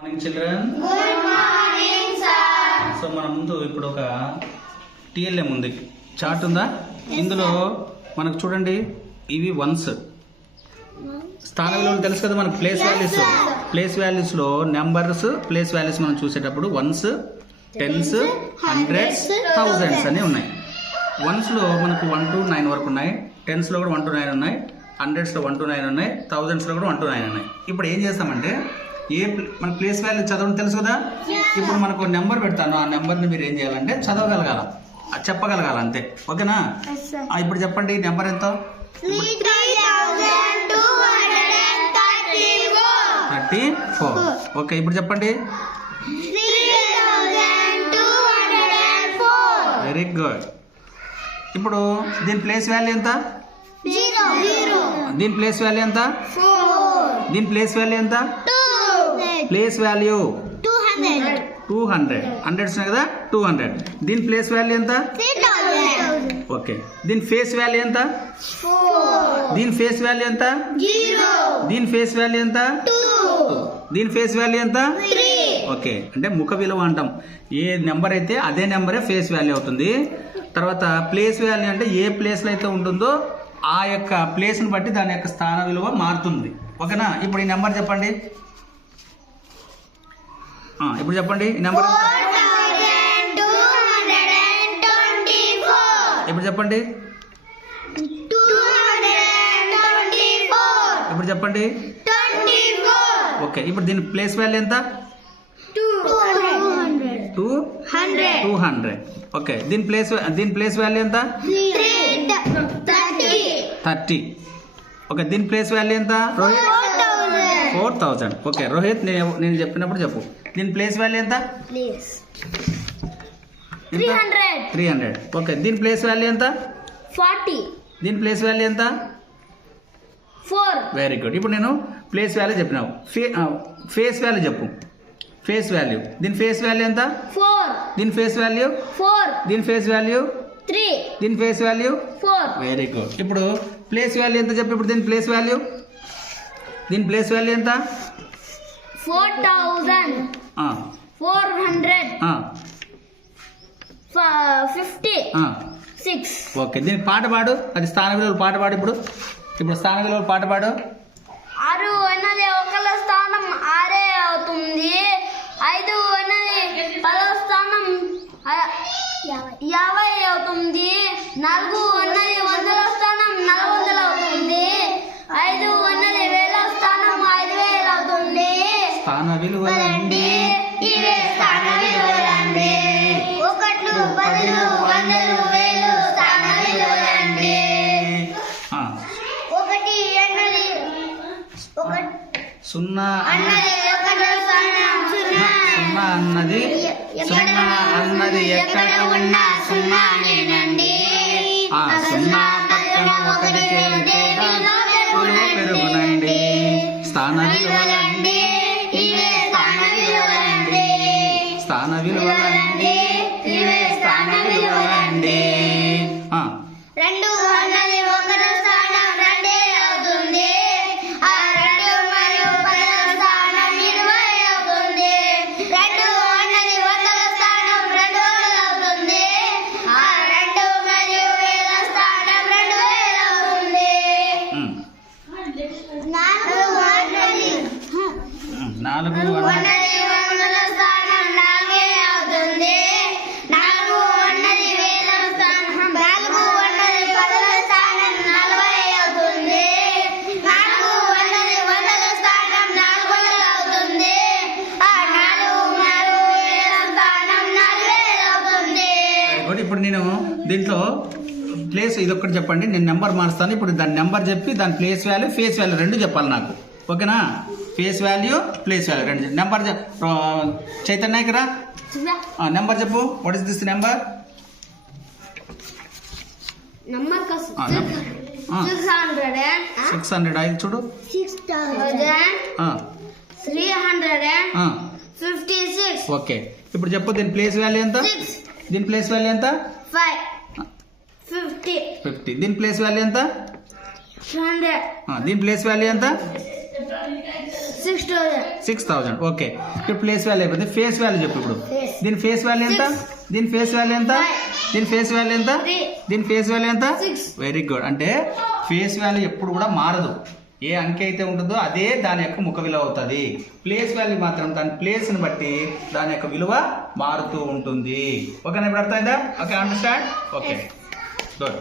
Morning children. Good morning sir. So మన ముందు ఇప్పుడు ఒక టీఎల్ఎం ఉంది, చార్ట్ ఉందా? ఇందులో మనకు చూడండి, ఇవి వన్స్ స్థాన విలువలు తెలుసు కదా మనకు. ప్లేస్ వాల్యూస్లో నెంబర్స్ ప్లేస్ వాల్యూస్ మనం చూసేటప్పుడు వన్స్, టెన్స్, హండ్రెడ్స్, థౌజండ్స్ అని ఉన్నాయి. వన్స్లో మనకు 1 to 9 వరకు ఉన్నాయి, టెన్స్లో కూడా 1 to 9 ఉన్నాయి, హండ్రెడ్స్లో 1 to 9 ఉన్నాయి, థౌజండ్స్లో కూడా 1 to 9 ఉన్నాయి. ఇప్పుడు ఏం చేస్తామంటే మన ప్లేస్ వాల్యూ చదవడం తెలుసు కదా. ఇప్పుడు మనకు నెంబర్ పెడతాను, ఆ నెంబర్ని మీరు ఏం చేయాలంటే చదవగలగాల, చెప్పగలగాల, అంతే. ఓకేనా? ఇప్పుడు చెప్పండి నెంబర్ ఎంత? 34. ఓకే, ఇప్పుడు చెప్పండి. Very good. ఇప్పుడు దీని ప్లేస్ వాల్యూ ఎంత? దీని ప్లేస్ వాల్యూ ఎంత? దీని ప్లేస్ వాల్యూ ఎంత? Place value 200. హండ్రెడ్స్ ఉన్నాయి కదా, 200. దీని ప్లేస్ వాల్యూ ఎంత? ఓకే. దీని ఫేస్ వాల్యూ ఎంత? దీని ఫేస్ వాల్యూ ఎంత? దీని ఫేస్ వాల్యూ ఎంత? దీని ఫేస్ వాల్యూ ఎంత? ఓకే, అంటే ముఖ విలువ అంటాం. ఏ నెంబర్ అయితే అదే నెంబరే ఫేస్ వాల్యూ అవుతుంది. తర్వాత ప్లేస్ వాల్యూ అంటే ఏ ప్లేస్లో అయితే ఉంటుందో ఆ యొక్క ప్లేస్ని బట్టి దాని యొక్క స్థాన విలువ మారుతుంది. ఓకేనా? ఇప్పుడు ఈ నెంబర్ చెప్పండి. ఇప్పుడు చెప్పండి ఈ నెంబర్. ఇప్పుడు చెప్పండి. ఇప్పుడు చెప్పండి. ఓకే, ఇప్పుడు దీని ప్లేస్ వాల్యూ ఎంత? 200. ఓకే, దీని ప్లేస్ వాల్యూ ఎంత? 30. ఓకే, దీని ప్లేస్ వాల్యూ ఎంత? రోహిత్ 4000. ఓకే రోహిత్, నేను చెప్పినప్పుడు చెప్పు. దీని ప్లేస్ వాల్యూ ఎంత? 300. ఓకే, దీని ప్లేస్ వాల్యూ ఎంత? 40. దీని ప్లేస్ వాల్యూ ఎంత? 4. Very good. ఇప్పుడు నేను ప్లేస్ వాల్యూ చెప్పినావు, ఫేస్ వాల్యూ చెప్పు. ఫేస్ వాల్యూ, దీని ఫేస్ వాల్యూ ఎంత? 4. దీని ఫేస్ వాల్యూ 4. దీని ఫేస్ వాల్యూ 3. దీని ఫేస్ వాల్యూ 4. Very good. ఇప్పుడు ప్లేస్ వాల్యూ ఎంత చెప్పు. ఇప్పుడు దీని ప్లేస్ వాల్యూ ఎంత? 4456. ఓకే, దీనికి పాట పాడు. అది స్థాన విలువలు పాట పాడు. ఇప్పుడు స్థాన విలువలు పాట పాడు. 6 అన్నది 1వ స్థానం 6 అవుతుంది. 5 అన్నది 10వ స్థానం 50 అవుతుంది. 4 అన్నది 100వ స్థానం 400 అవుతుంది. 5 అన్నది 1000వ స్థానం 5000 అవుతుంది. స్థాన విలువలండి ఇవే స్థాన విలువలండి. 1, 10, 100, 1000 స్థాన విలువలండి. 1 సున్నా అన్నది 1వ స్థానం 0 అన్నది ఎక్కడ ఉన్నా సున్నానేనండి. ఆ సున్నా పక్కన 1 చేరితే విలువ పెరుగునండి. స్థాన విలువలండి ఇవే స్థాన విలువలండి. స్థాన విలువలండి ఇవే స్థాన విలువలండి. 2 అన్నది 1వ స్థానం 2 అవుతుంది. ఆ 2 మరియు 10వ స్థానం 20 అవుతుంది. 2 అన్నది 100వ స్థానం 200 అవుతుంది. ఆ 2 మరియు 1000వ స్థానం 2000 అవుతుంది. 4 అన్నది 100వ స్థానం 4 అవుతుంది. 4 అన్నది 1000వ స్థానం 4 అన్నది 10వ స్థానం 40 అవుతుంది. 4 అన్నది 100వ స్థానం 400 అవుతుంది. ఆ 4 మరియు 1000వ స్థానం 4000 అవుతుంది. ఇప్పుడు నేను దీంట్లో ప్లేస్ ఇదొక్కటి చెప్పండి, నేను నెంబర్ మారుస్తాను. ఇప్పుడు దాని నెంబర్ చెప్పి దాని ప్లేస్ వాల్యూ ఫేస్ వాల్యూ రెండు చెప్పాలి నాకు. ఓకేనా? ఫేస్ వాల్యూ ప్లేస్ వాల్యూ రెండు. నెంబర్ చైతన్యకి రా, నెంబర్ చెప్పు. What is this number? Number కస్ 600. ఐదు చూడు. 6356. ఓకే, ఇప్పుడు చెప్పు దీని ప్లేస్ వాల్యూ ఎంత? దీని ప్లేస్ వాల్యూ ఎంత? 50. దీని ప్లేస్ వాల్యూ ఎంత? 100. దీని ప్లేస్ వాల్యూ ఎంత? 6000. ఓకే, ఇప్పుడు ప్లేస్ వాల్యూ అయిపోయింది. ఫేస్ వాల్యూ చెప్పు ఇప్పుడు. దీని ఫేస్ వాల్యూ ఎంత? దీని ఫేస్ వాల్యూ ఎంత? దీని ఫేస్ వాల్యూ ఎంత? దీని ఫేస్ వాల్యూ ఎంత? Very good. అంటే ఫేస్ వాల్యూ ఎప్పుడు కూడా మారదు. ఏ అంకె అయితే ఉంటుందో అదే దాని యొక్క ముఖ విలువ అవుతుంది. ప్లేస్ వాల్యూ మాత్రం దాని ప్లేస్ని బట్టి దాని యొక్క విలువ మారుతూ ఉంటుంది. ఓకేనా? ఇప్పుడు అర్థమైందా? Okay, understand? Okay, good.